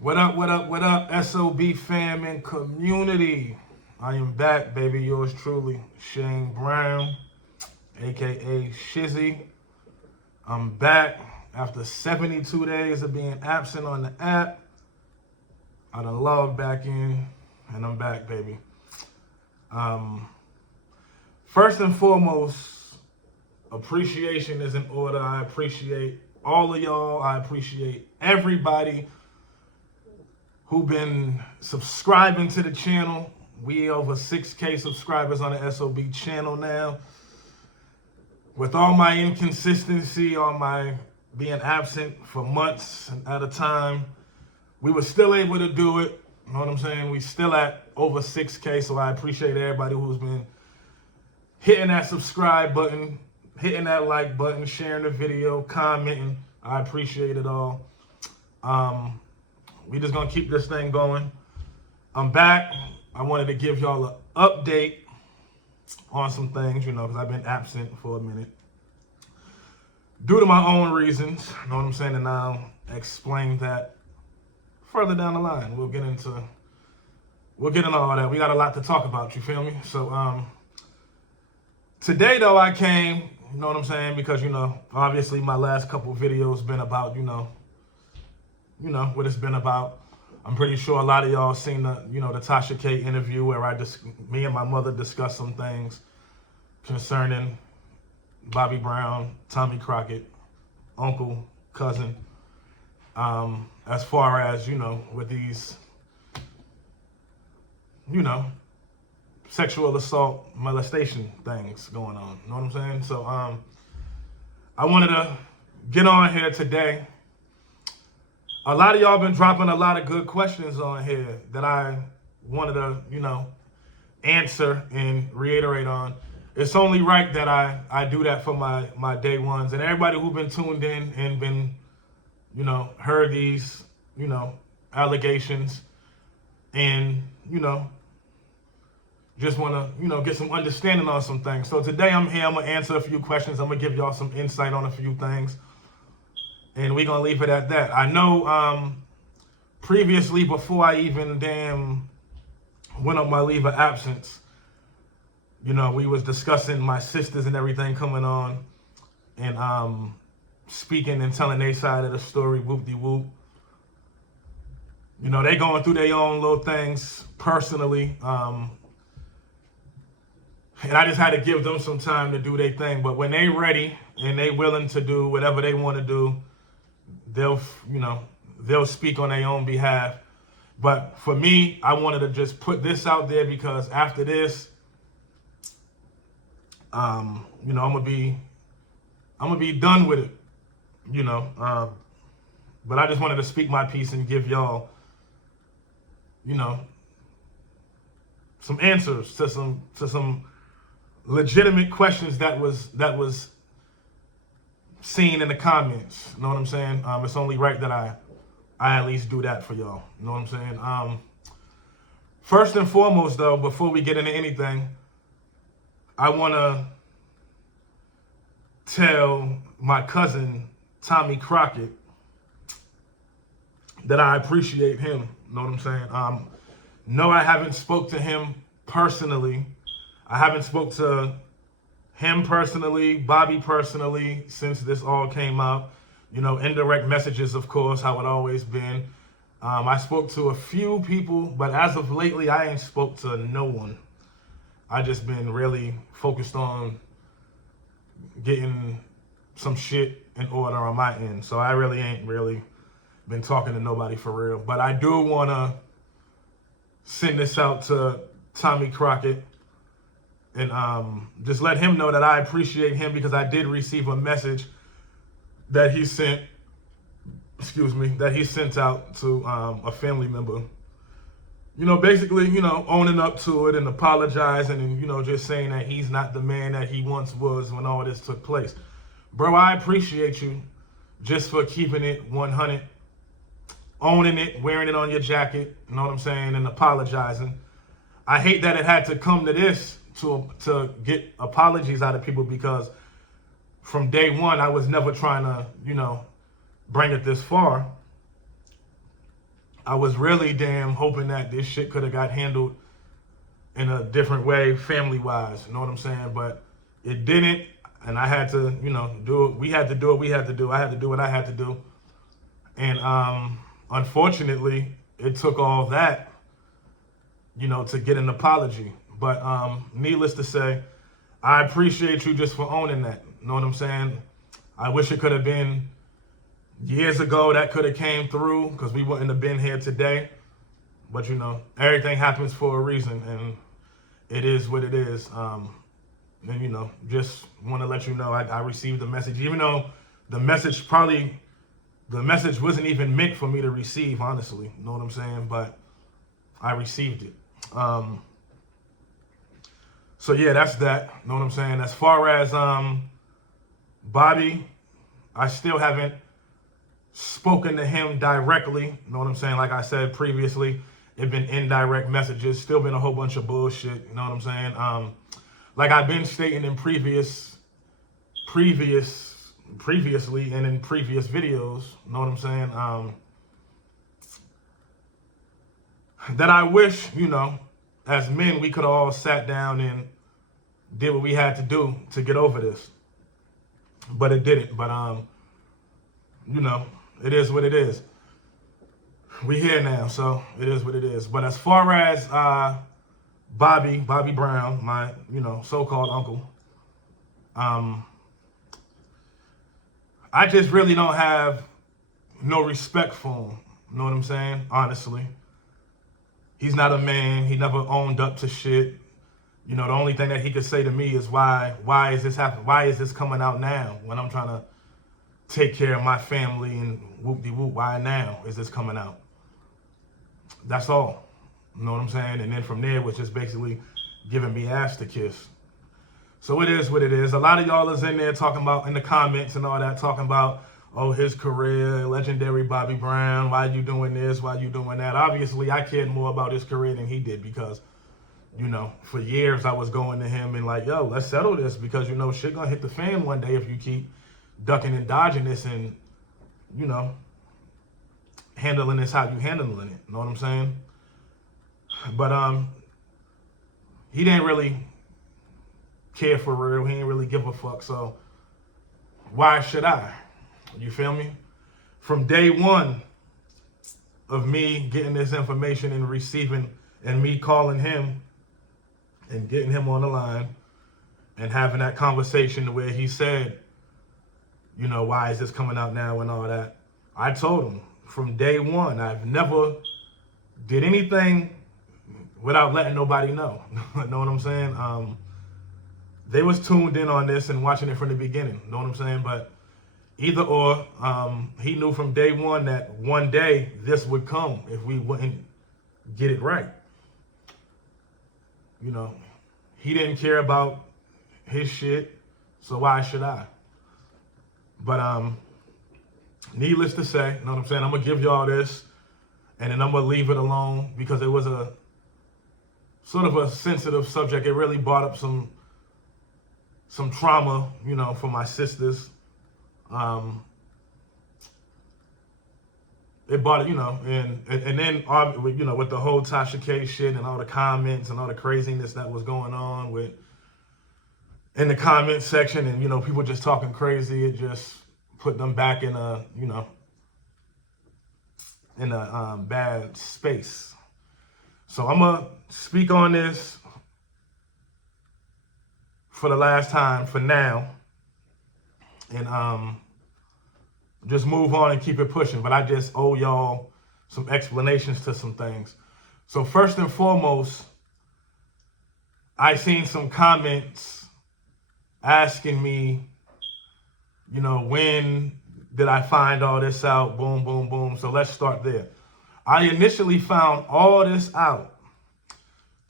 What up, what up, what up, SOB fam and community? I am back, baby. Yours truly, Shane Brown, aka Shizzy. I'm back after 72 days of being absent on the app. I done logged back in, and I'm back, baby. First and foremost, appreciation is in order. I appreciate all of y'all. I appreciate everybody who been subscribing to the channel. We over 6K subscribers on the SOB channel now. With all my inconsistency, all my being absent for months at a time, we were still able to do it. You know what I'm saying? We still at over 6K, so I appreciate everybody who's been hitting that subscribe button, hitting that like button, sharing the video, commenting. I appreciate it all. We just gonna keep this thing going. I'm back. I wanted to give y'all an update on some things, because I've been absent for a minute. Due to my own reasons, you know what I'm saying? And I'll explain that further down the line. We'll get into all that. We got a lot to talk about, you feel me? So today though I came, you know what I'm saying, because obviously my last couple videos been about, what it's been about. I'm pretty sure a lot of y'all seen the Tasha K interview where me and my mother discussed some things concerning Bobby Brown, Tommy Crockett, uncle, cousin, as far as, with these, sexual assault, molestation things going on. You know what I'm saying? So I wanted to get on here today. A lot of y'all been dropping a lot of good questions on here that I wanted to, answer and reiterate on. It's only right that I do that for my day ones and everybody who've been tuned in and been, heard these, allegations and, just want to, get some understanding on some things. So today I'm here, I'm going to answer a few questions. I'm going to give y'all some insight on a few things. And we're going to leave it at that. I know previously, before I even went on my leave of absence, we was discussing my sisters and everything coming on and speaking and telling their side of the story, whoop-de-whoop. They going through their own little things personally. And I just had to give them some time to do their thing. But when they ready and they willing to do whatever they want to do, they'll speak on their own behalf. But for me, I wanted to just put this out there because after this, I'm gonna be done with it, But I just wanted to speak my piece and give y'all, some answers to some legitimate questions that was seen in the comments. You know what I'm saying? It's only right that I at least do that for y'all. You know what I'm saying? First and foremost, though, before we get into anything, I want to tell my cousin, Tommy Crockett, that I appreciate him. You know what I'm saying? No, I haven't spoke to him personally. I haven't spoke to him personally, Bobby personally, since this all came out. Indirect messages, of course, how it always been. I spoke to a few people, but as of lately, I ain't spoke to no one. I just been really focused on getting some shit in order on my end. So I really ain't been talking to nobody for real. But I do want to send this out to Tommy Crockett and just let him know that I appreciate him because I did receive a message that he sent, that he sent out to a family member. Basically, owning up to it and apologizing and, just saying that he's not the man that he once was when all this took place. Bro, I appreciate you just for keeping it 100, owning it, wearing it on your jacket, you know what I'm saying, and apologizing. I hate that it had to come to this to get apologies out of people because from day one, I was never trying to, bring it this far. I was really damn hoping that this shit could have got handled in a different way, family-wise. You know what I'm saying? But it didn't, and I had to, do it. We had to do what we had to do. I had to do what I had to do. And unfortunately, it took all that, to get an apology. But needless to say, I appreciate you just for owning that. You know what I'm saying? I wish it could have been years ago that could have came through, because we wouldn't have been here today. But everything happens for a reason, and it is what it is. And just want to let you know I received the message, even though the message wasn't even meant for me to receive, honestly. You know what I'm saying? But I received it. So yeah, that's that. You know what I'm saying? As far as Bobby, I still haven't spoken to him directly. You know what I'm saying? Like I said previously, it's been indirect messages, still been a whole bunch of bullshit. You know what I'm saying? Like I've been stating in previously and in previous videos, you know what I'm saying? That I wish, as men, we could have all sat down and did what we had to do to get over this. But it didn't. But, it is what it is. We here now, so it is what it is. But as far as Bobby Brown, my, so-called uncle, I just really don't have no respect for him. You know what I'm saying? Honestly. He's not a man. He never owned up to shit. The only thing that he could say to me is why is this happening? Why is this coming out now when I'm trying to take care of my family and whoop-de-whoop? Why now is this coming out? That's all. You know what I'm saying? And then from there, it was just basically giving me ass to kiss. So it is what it is. A lot of y'all is in there talking about, in the comments and all that, talking about, oh, his career, legendary Bobby Brown, why you doing this, why you doing that? Obviously, I cared more about his career than he did, because, for years I was going to him and like, yo, let's settle this, because, shit gonna hit the fan one day if you keep ducking and dodging this and, handling this how you handling it. You know what I'm saying? But he didn't really care for real. He didn't really give a fuck. So why should I? You feel me? From day one of me getting this information and receiving, and me calling him and getting him on the line and having that conversation where he said, why is this coming out now and all that, I told him from day one, I've never did anything without letting nobody know. Know what I'm saying? They was tuned in on this and watching it from the beginning. Know what I'm saying? But either or, he knew from day one that one day this would come if we wouldn't get it right. He didn't care about his shit, so why should I? But needless to say, you know what I'm saying, I'm gonna give y'all this and then I'm gonna leave it alone, because it was a sort of a sensitive subject. It really brought up some trauma, for my sisters. It brought it, and then with the whole Tasha K shit and all the comments and all the craziness that was going on in the comment section, and people just talking crazy, it just put them back in a bad space. So I'm gonna speak on this for the last time for now, and just move on and keep it pushing. But I just owe y'all some explanations to some things. So first and foremost, I seen some comments asking me, when did I find all this out? Boom, boom, boom. So let's start there. I initially found all this out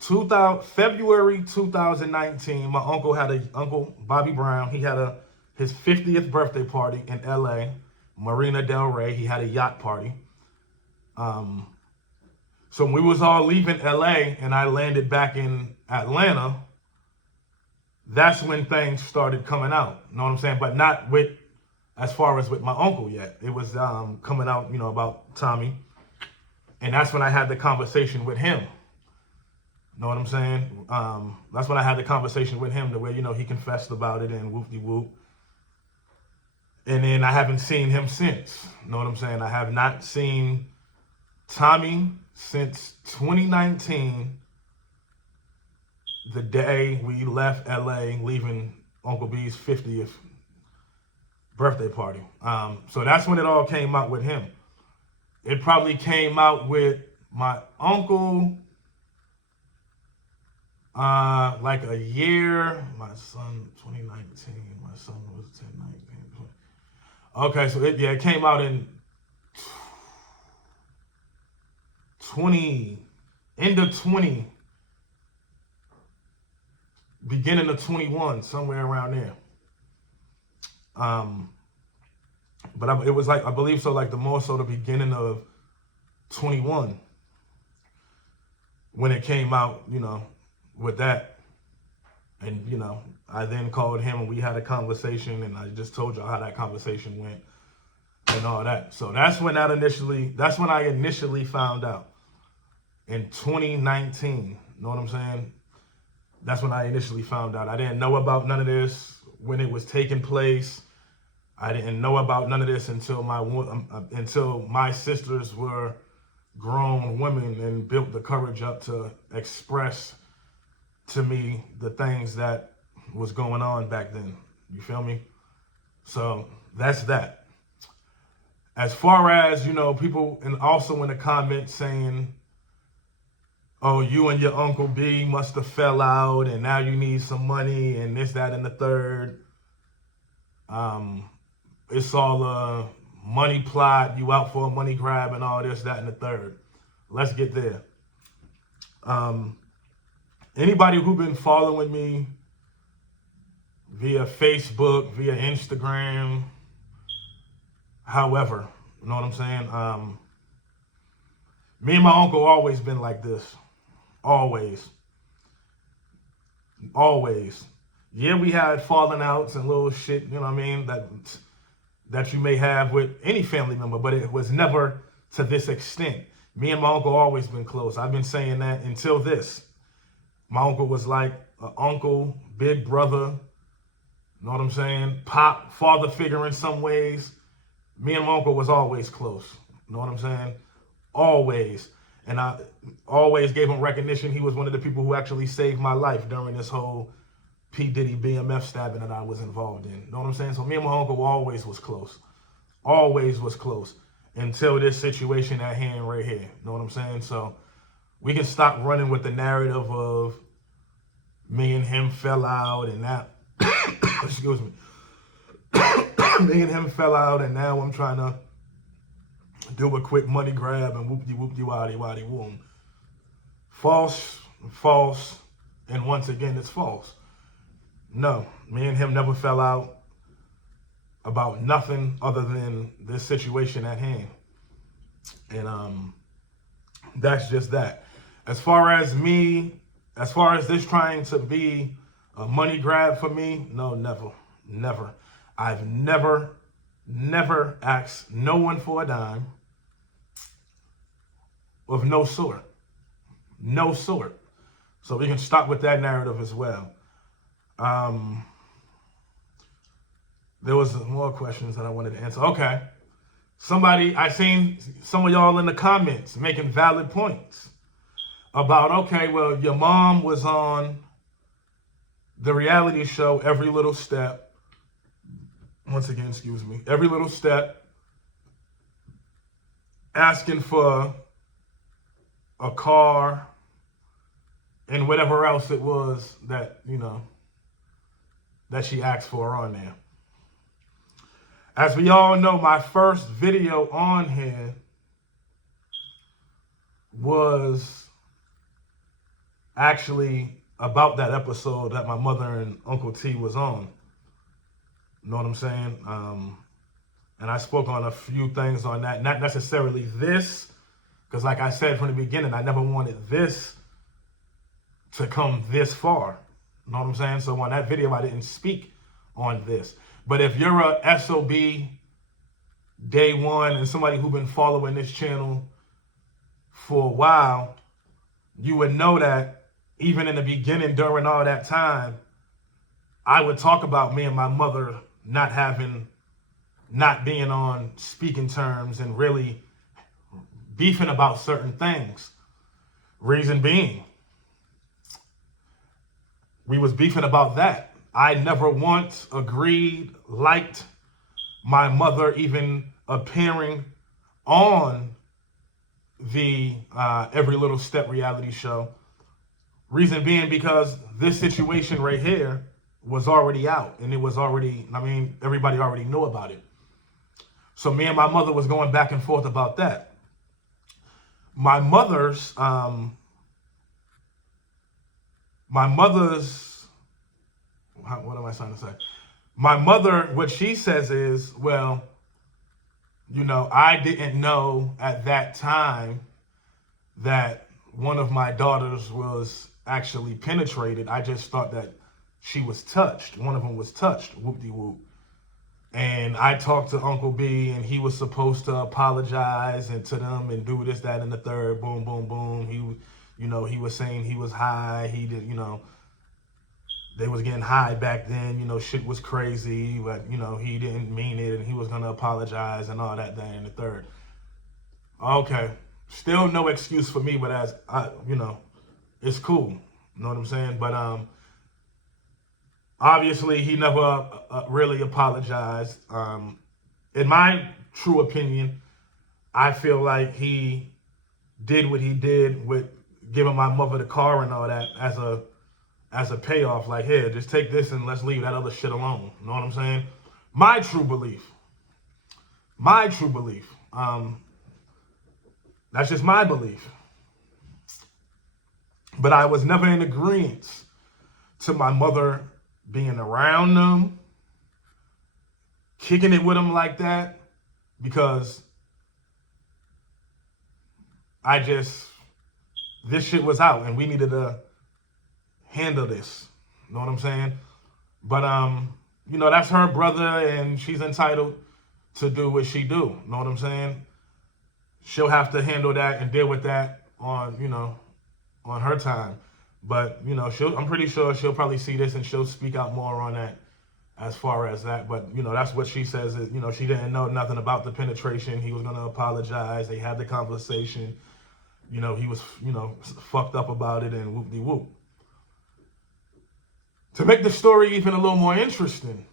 February 2019. My uncle Bobby Brown, he had his 50th birthday party in LA, Marina Del Rey. He had a yacht party. So when we was all leaving LA and I landed back in Atlanta, that's when things started coming out. You know what I'm saying? But not as far as with my uncle yet. It was coming out, about Tommy. And that's when I had the conversation with him. Know what I'm saying? That's when I had the conversation with him, the way, he confessed about it and whoop-de-whoop. And then I haven't seen him since. Know what I'm saying? I have not seen Tommy since 2019, the day we left LA, leaving Uncle B's 50th birthday party. So that's when it all came out with him. It probably came out with my uncle, like a year. My son, 2019. My son was 10, 19, 20. Okay, so it came out in 20, end of 20, beginning of 21, somewhere around there. But it was like, I believe so, like the more so the beginning of 21 when it came out, with that. And, I then called him and we had a conversation, and I just told y'all how that conversation went and all that. So that's when I initially found out in 2019. Know what I'm saying? That's when I initially found out. I didn't know about none of this when it was taking place. I didn't know about none of this until my sisters were grown women and built the courage up to express to me the things that was going on back then. You feel me? So that's that. As far as, people, and also in the comments saying, oh, you and your Uncle B must have fell out and now you need some money and this, that, and the third. It's all a money plot, you out for a money grab and all this, that, and the third. Let's get there. Anybody who been following me via Facebook, via Instagram, however, you know what I'm saying? Me and my uncle always been like this. Always. Yeah, we had falling outs and little shit, you know what I mean, that you may have with any family member, but it was never to this extent. Me and my uncle always been close. I've been saying that until this. My uncle was like an uncle, big brother, you know what I'm saying? Pop, father figure in some ways. Me and my uncle was always close, you know what I'm saying? Always. And I always gave him recognition. He was one of the people who actually saved my life during this whole P. Diddy BMF stabbing that I was involved in. You know what I'm saying? So me and my uncle always was close. Always was close. Until this situation at hand right here. You know what I'm saying? So we can stop running with the narrative of me and him fell out and that. Excuse me. Me and him fell out and now I'm trying to do a quick money grab and whoop-de-waddy woom. False, and once again, it's false. No, me and him never fell out about nothing other than this situation at hand. And that's just that. As far as this trying to be a money grab for me, no, never. I've never asked no one for a dime of no sort. So we can stop with that narrative as well. There was more questions that I wanted to answer. Okay. I seen some of y'all in the comments making valid points about, okay, well, your mom was on the reality show Every Little Step. Once again, excuse me. Every Little Step, asking for a car and whatever else it was that, that she asked for on there. As we all know, my first video on here was actually about that episode that my mother and Uncle T was on. You know what I'm saying? And I spoke on a few things on that. Not necessarily this, because like I said from the beginning, I never wanted this to come this far. You know what I'm saying? So on that video, I didn't speak on this. But if you're a SOB day one and somebody who's been following this channel for a while, you would know that even in the beginning, during all that time, I would talk about me and my mother not being on speaking terms and really beefing about certain things. Reason being, we was beefing about that. I never once agreed, liked my mother even appearing on the Every Little Step reality show. Reason being because this situation right here was already out, and it was already, everybody already knew about it. So me and my mother was going back and forth about that. My mother's, what am I trying to say? My mother, what she says is, well, I didn't know at that time that one of my daughters was actually penetrated. I just thought that she was touched. One of them was touched, whoop-de-whoop. And I talked to Uncle B, and he was supposed to apologize and to them and do this, that, and the third. Boom, boom, boom. He was saying he was high. He did, they was getting high back then. Shit was crazy, but he didn't mean it, and he was gonna apologize and all that, that, and the third. Okay, still no excuse for me, but as I, it's cool. You know what I'm saying? But obviously, he never really apologized. In my true opinion, I feel like he did what he did with giving my mother the car and all that as a payoff. Like, here, just take this and let's leave that other shit alone. You know what I'm saying? My true belief. That's just my belief. But I was never in agreement to my mother being around them, kicking it with them like that, because this shit was out and we needed to handle this. You know what I'm saying? But, that's her brother and she's entitled to do what she do. You know what I'm saying? She'll have to handle that and deal with that on her time. But, I'm pretty sure she'll probably see this and she'll speak out more on that as far as that. But, that's what she says is, she didn't know nothing about the penetration. He was going to apologize. They had the conversation. He was, fucked up about it and whoop-de-whoop. To make the story even a little more interesting,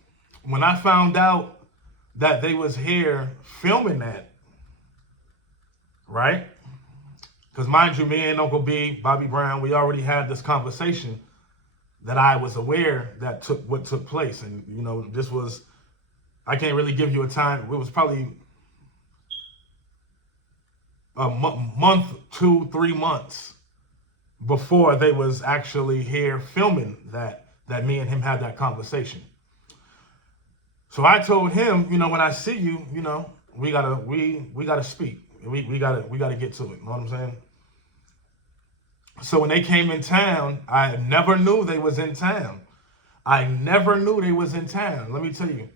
when I found out that they was here filming that, right? Because mind you, me and Uncle B, Bobby Brown, we already had this conversation that I was aware that took place. And, this was, I can't really give you a time. It was probably a month, 2-3 months before they was actually here filming that me and him had that conversation. So I told him, when I see you, we gotta speak. We gotta get to it. You know what I'm saying? So when they came in town, I never knew they was in town. Let me tell you.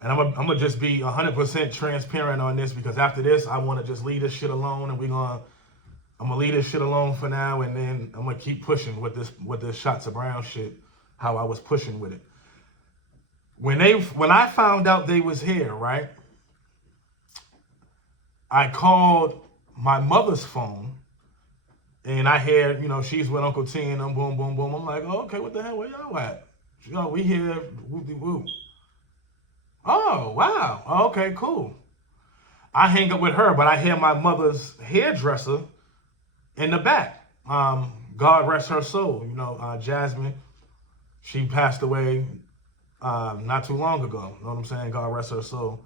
And I'm gonna just be 100% transparent on this, because after this, I want to just leave this shit alone, and I'm gonna leave this shit alone for now, and then I'm gonna keep pushing with this Shots of Brown shit, how I was pushing with it. When I found out they was here, right? I called my mother's phone, and I hear, she's with Uncle T and them, boom, boom, boom. I'm like, oh, okay, what the hell, where y'all at? We here, whoop-de-whoop. Oh, wow. Oh, okay, cool. I hang up with her, but I hear my mother's hairdresser in the back. God rest her soul. Jasmine, she passed away not too long ago. You know what I'm saying? God rest her soul.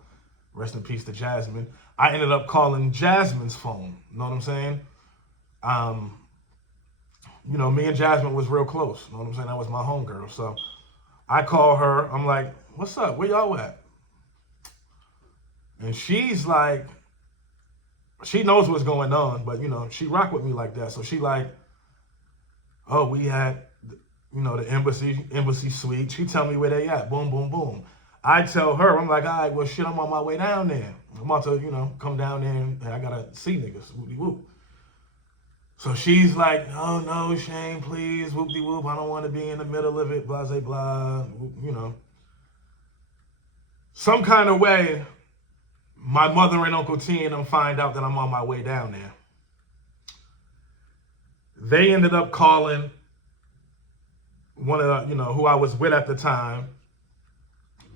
Rest in peace to Jasmine. I ended up calling Jasmine's phone. You know what I'm saying? Me and Jasmine was real close. You know what I'm saying? That was my homegirl. So I call her. I'm like, what's up? Where y'all at? And she's like, she knows what's going on, but, she rock with me like that. So she like, oh, we had, the embassy suite. She tell me where they at. Boom, boom, boom. I tell her, I'm like, all right, well, shit, I'm on my way down there. I'm about to, come down there and I got to see niggas. Whoop-de-whoop. So she's like, oh no, Shane, please, whoop-de-whoop, I don't want to be in the middle of it, blah, blah, blah, you know. Some kind of way, my mother and Uncle T and them find out that I'm on my way down there. They ended up calling one of the, you know, who I was with at the time,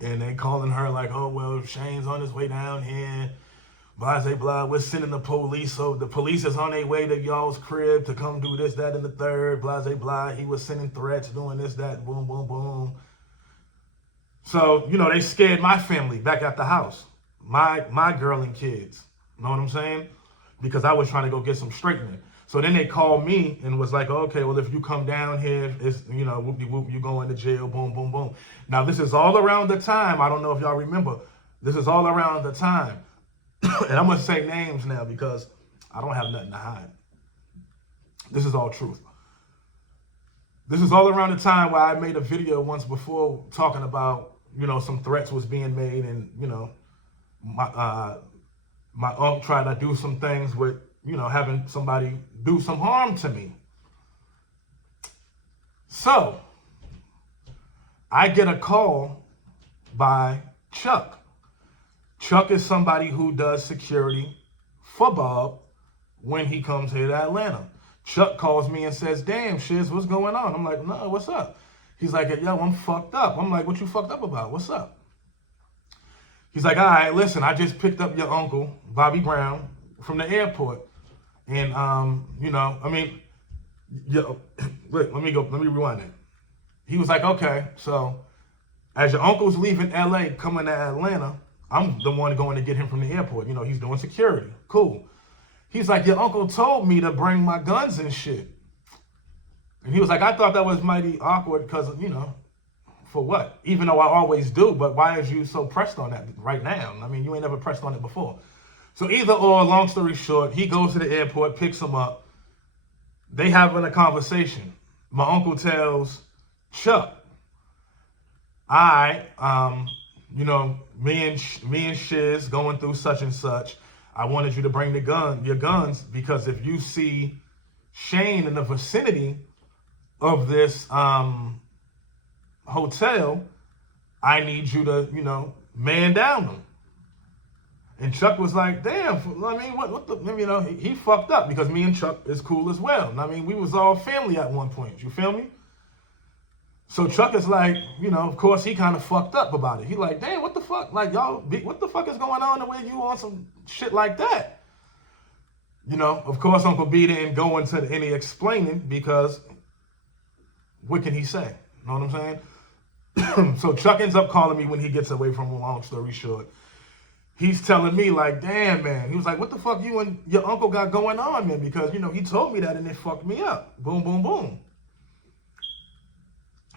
and they calling her like, oh, well, Shane's on his way down here, blah, blah, blah. We're sending the police, so the police is on their way to y'all's crib to come do this, that, and the third, blah, blah, blah. He was sending threats, doing this, that, boom, boom, boom. So, you know, they scared my family back at the house, my girl and kids, you know what I'm saying? Because I was trying to go get some straightening. So then they called me and was like, okay, well, if you come down here, it's, you know, whoop-de-whoop, you go into jail, boom, boom, boom. Now, this is all around the time, I don't know if y'all remember, this is all around the time. And I'm going to say names now because I don't have nothing to hide. This is all truth. This is all around the time where I made a video once before talking about, you know, some threats was being made, and, you know, my uncle tried to do some things with, you know, having somebody do some harm to me. So I get a call by Chuck. Chuck is somebody who does security for Bob when he comes here to Atlanta. Chuck calls me and says, damn, Shiz, what's going on? I'm like, no, what's up? He's like, yo, I'm fucked up. I'm like, what you fucked up about? What's up? He's like, all right, listen, I just picked up your uncle, Bobby Brown, from the airport. And, you know, I mean, yo, look, let me rewind it. He was like, okay, so as your uncle's leaving LA, coming to Atlanta, I'm the one going to get him from the airport. You know, he's doing security. Cool. He's like, your uncle told me to bring my guns and shit. And he was like, I thought that was mighty awkward because, you know, for what? Even though I always do, but why is you so pressed on that right now? I mean, you ain't never pressed on it before. So either or, long story short, he goes to the airport, picks him up. They having a conversation. My uncle tells Chuck, you know, me and Shiz going through such and such. I wanted you to bring your guns, because if you see Shane in the vicinity of this hotel, I need you to, you know, man down them. And Chuck was like, damn, I mean, what the, you know, he fucked up, because me and Chuck is cool as well. I mean, we was all family at one point, you feel me? So Chuck is like, you know, of course he kind of fucked up about it. He like, damn, what the fuck? Like, y'all, what the fuck is going on the way you on some shit like that? You know, of course Uncle B didn't go into any explaining, because what can he say? You know what I'm saying? So Chuck ends up calling me when he gets away from him, long story short. He's telling me like, damn, man. He was like, what the fuck you and your uncle got going on, man? Because, you know, he told me that and it fucked me up. Boom, boom, boom.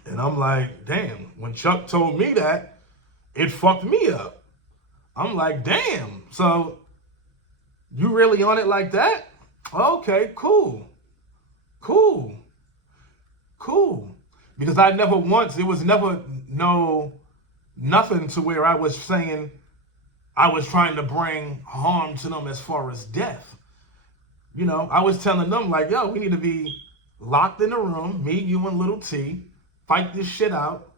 And I'm like, damn, when Chuck told me that, it fucked me up. I'm like, damn, so you really on it like that? Okay, cool. Because I never once, it was never nothing to where I was saying I was trying to bring harm to them as far as death. You know, I was telling them like, yo, we need to be locked in a room, me, you, and little T, fight this shit out,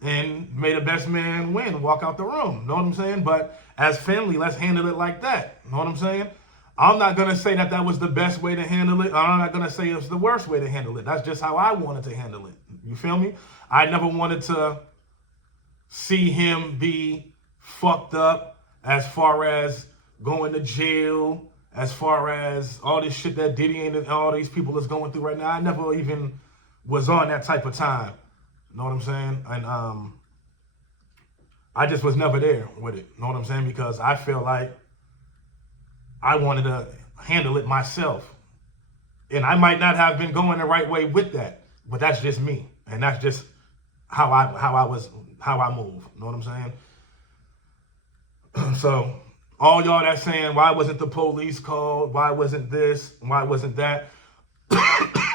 and may the best man win, walk out the room. Know what I'm saying? But as family, let's handle it like that. Know what I'm saying? I'm not going to say that was the best way to handle it. I'm not going to say it's the worst way to handle it. That's just how I wanted to handle it. You feel me? I never wanted to see him be fucked up as far as going to jail, as far as all this shit that Diddy and all these people is going through right now. I never even was on that type of time. Know what I'm saying? And I just was never there with it. Know what I'm saying? Because I feel like I wanted to handle it myself. And I might not have been going the right way with that, but that's just me. And that's just how I move. Know what I'm saying? So all y'all that saying, why wasn't the police called? Why wasn't this? Why wasn't that?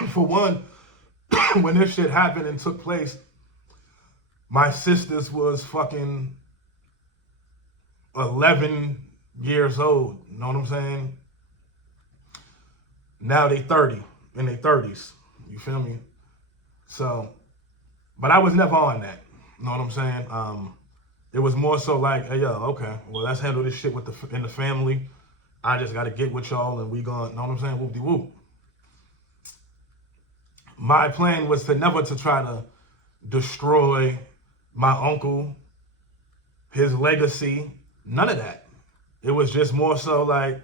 For one, when this shit happened and took place, my sisters was fucking 11 years old. You know what I'm saying? Now they 30, in their 30s. You feel me? So, but I was never on that. You know what I'm saying? It was more so like, hey, yo, okay, well, let's handle this shit in the family. I just got to get with y'all and we gonna, you know what I'm saying? Whoop-de-whoop. My plan was never to try to destroy my uncle, his legacy, none of that. It was just more so like,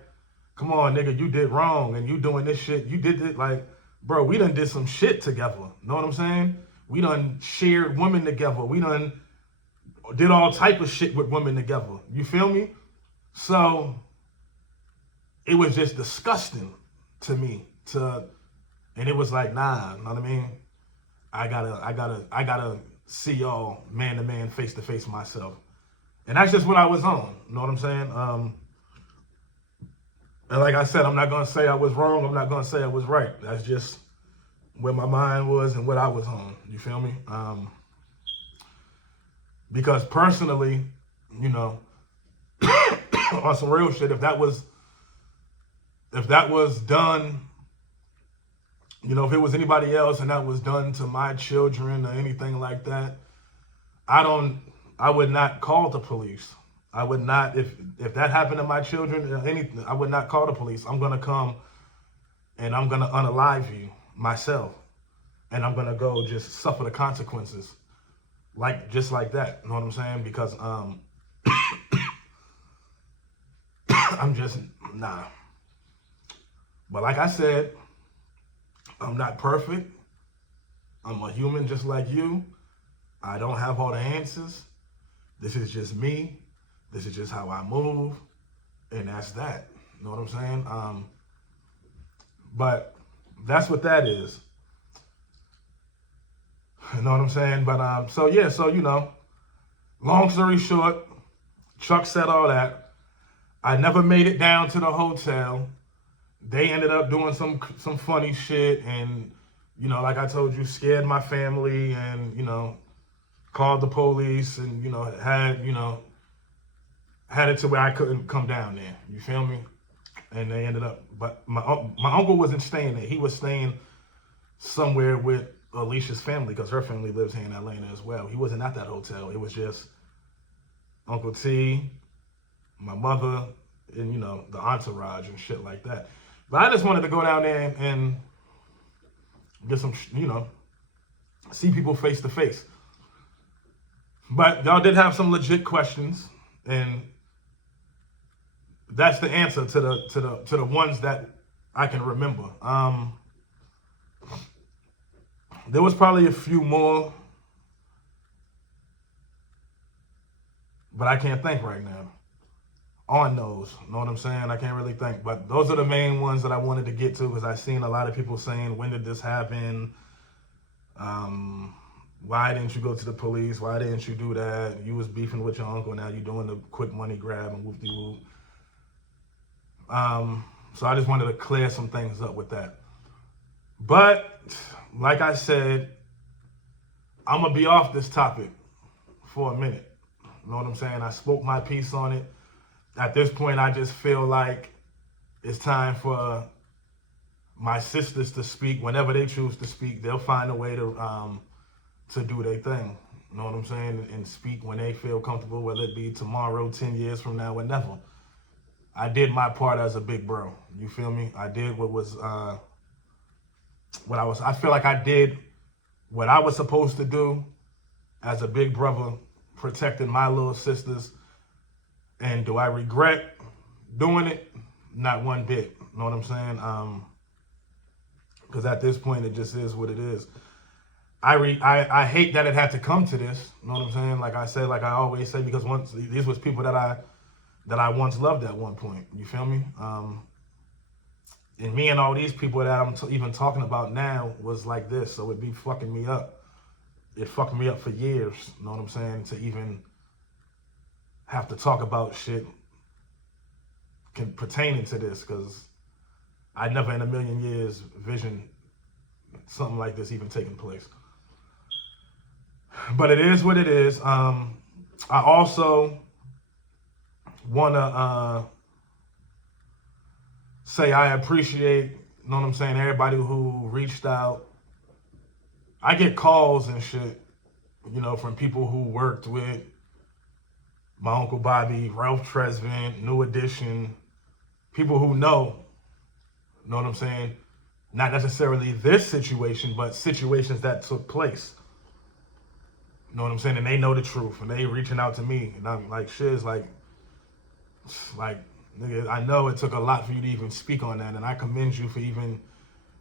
come on, nigga, you did wrong and you doing this shit. You did it like, bro, we done did some shit together. Know what I'm saying? We done shared women together. We done did all type of shit with women together. You feel me? So it was just disgusting to me and it was like, nah, you know what I mean? I gotta see y'all man to man, face to face myself. And that's just what I was on. You know what I'm saying? And like I said, I'm not gonna say I was wrong. I'm not gonna say I was right. That's just where my mind was and what I was on. You feel me? Because personally, you know, on some real shit, if that was done, you know, if it was anybody else and that was done to my children or anything like that, I would not call the police. I would not, if that happened to my children or anything, I would not call the police. I'm gonna come and I'm gonna unalive you myself, and I'm gonna go just suffer the consequences, just like that. You know what I'm saying? Because I'm just nah. But like I said, I'm not perfect. I'm a human just like you. I don't have all the answers. This is just me. This is just how I move. And that's that. You know what I'm saying? But that's what that is. You know what I'm saying? But so yeah, so you know, long story short, Chuck said all that. I never made it down to the hotel. They ended up doing some funny shit, and you know, like I told you, scared my family, and you know, called the police, and you know, had it to where I couldn't come down there. You feel me? And they ended up, but my uncle wasn't staying there. He was staying somewhere with Alicia's family because her family lives here in Atlanta as well. He wasn't at that hotel. It was just Uncle T, my mother, and you know, the entourage and shit like that. But I just wanted to go down there and get some, you know, see people face to face. But y'all did have some legit questions, and that's the answer to the ones that I can remember. There was probably a few more, but I can't think right now on those. You know what I'm saying? I can't really think. But those are the main ones that I wanted to get to because I've seen a lot of people saying, when did this happen? Why didn't you go to the police? Why didn't you do that? You was beefing with your uncle. Now you're doing the quick money grab and whoop-de-whoop. So I just wanted to clear some things up with that. But like I said, I'm going to be off this topic for a minute. You know what I'm saying? I spoke my piece on it. At this point, I just feel like it's time for my sisters to speak. Whenever they choose to speak, they'll find a way to do their thing. You know what I'm saying? And speak when they feel comfortable, whether it be tomorrow, 10 years from now, whenever. I did my part as a big bro. You feel me? I did I feel like I did what I was supposed to do as a big brother, protecting my little sisters. And do I regret doing it? Not one bit. You know what I'm saying? Because at this point, it just is what it is. I hate that it had to come to this. You know what I'm saying? Like I said, like I always say, because these was people that I once loved at one point. You feel me? And me and all these people that I'm even talking about now was like this. So it'd be fucking me up. It fucked me up for years. You know what I'm saying? To even have to talk about shit pertaining to this, because I never in a million years visioned something like this even taking place. But it is what it is. I also want to say I appreciate, know what I'm saying, everybody who reached out. I get calls and shit, you know, from people who worked with my Uncle Bobby, Ralph Tresvant, New Edition, people who know what I'm saying? Not necessarily this situation, but situations that took place. You know what I'm saying? And they know the truth, and they reaching out to me, and I'm like, shit, it's like, nigga, I know it took a lot for you to even speak on that, and I commend you for even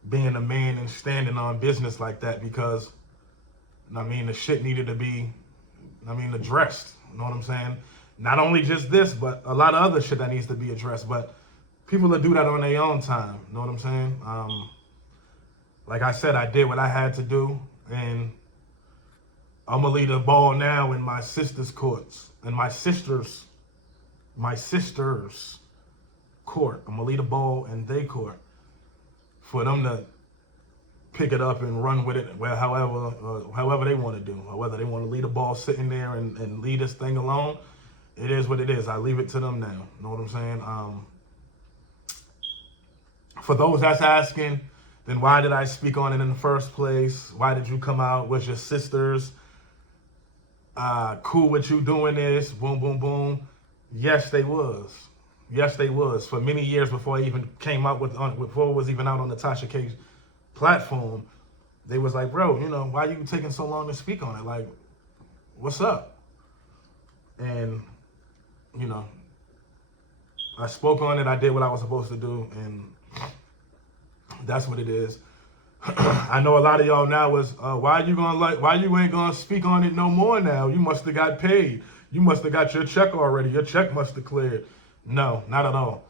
being a man and standing on business like that, because, I mean, the shit needed to be, addressed. You know what I'm saying? Not only just this, but a lot of other shit that needs to be addressed. But people will do that on their own time. You know what I'm saying? Like I said, I did what I had to do, and I'm gonna leave the ball now in my sister's courts, and my sister's court. I'm gonna leave the ball in their court for them to pick it up and run with it, however they want to do. Or whether they want to leave the ball sitting there and leave this thing alone, it is what it is. I leave it to them now. You know what I'm saying? For those that's asking, then why did I speak on it in the first place? Why did you come out? Was your sisters cool with you doing this? Boom, boom, boom. Yes, they was. Yes, they was. For many years before I even came out before it was even out on the Tasha K platform, they was like, bro, you know, why you taking so long to speak on it? Like, what's up? And, you know, I spoke on it. I did what I was supposed to do, and that's what it is. I know a lot of y'all now is, why you ain't gonna speak on it no more now? You must have got paid. You must have got your check already. Your check must have cleared. No, not at all.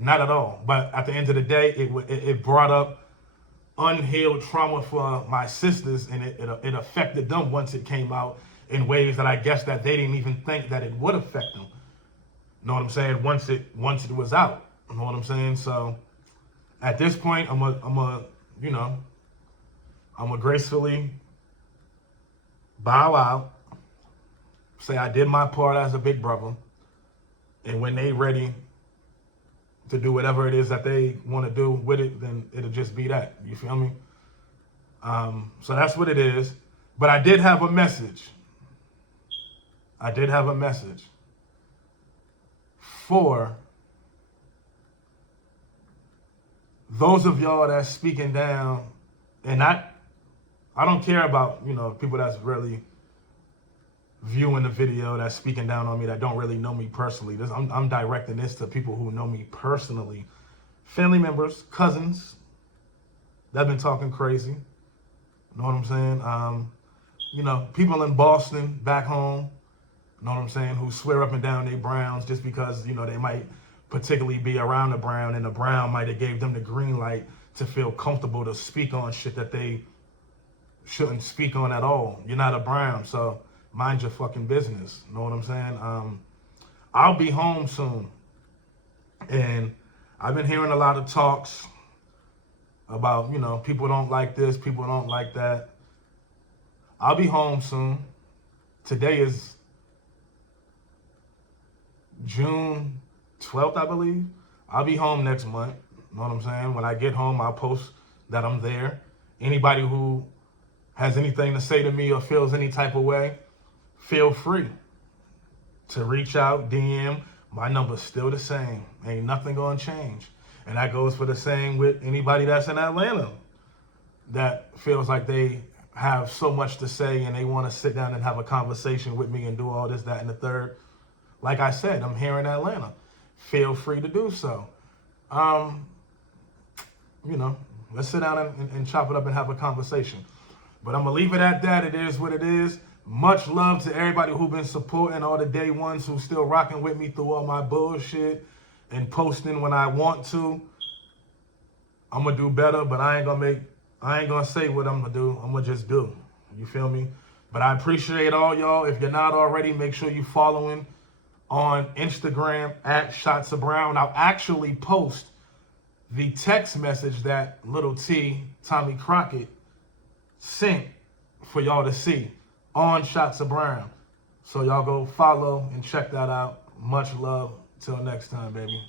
Not at all. But at the end of the day, it brought up unhealed trauma for my sisters, and it affected them once it came out in ways that I guess that they didn't even think that it would affect them. Know what I'm saying? Once it was out. You know what I'm saying? So at this point, I'm a gracefully bow out, say I did my part as a big brother, and when they ready to do whatever it is that they want to do with it, then it'll just be that. You feel me? So that's what it is. But I did have a message. I did have a message for those of y'all that's speaking down, and I don't care about, you know, people that's really viewing the video, that's speaking down on me, that don't really know me personally. I'm directing this to people who know me personally, family members, cousins that have been talking crazy. Know what I'm saying? You know, people in Boston, back home, know what I'm saying, who swear up and down they Browns just because, you know, they might particularly be around the Brown, and the Brown might have gave them the green light to feel comfortable to speak on shit that they shouldn't speak on at all. You're not a Brown, so mind your fucking business. Know what I'm saying? I'll be home soon, and I've been hearing a lot of talks about, you know, people don't like this, people don't like that. I'll be home soon. Today is June 12th, I believe. I'll be home next month. Know what I'm saying? When I get home, I'll post that I'm there. Anybody who has anything to say to me or feels any type of way, feel free to reach out, DM. My number's still the same. Ain't nothing gonna change. And that goes for the same with anybody that's in Atlanta that feels like they have so much to say and they want to sit down and have a conversation with me and do all this, that, and the third. Like I said, I'm here in Atlanta. Feel free to do so. You know, let's sit down and chop it up and have a conversation. But I'm going to leave it at that. It is what it is. Much love to everybody who's been supporting, all the day ones who still rocking with me through all my bullshit and posting when I want to. I'm going to do better, but I ain't going to say what I'm going to do. I'm going to just do. You feel me? But I appreciate all y'all. If you're not already, make sure you following on Instagram at Shots of Brown. I'll actually post the text message that little T, Tommy Crockett, sent for y'all to see on Shots of Brown. So y'all go follow and check that out. Much love. Till next time, baby.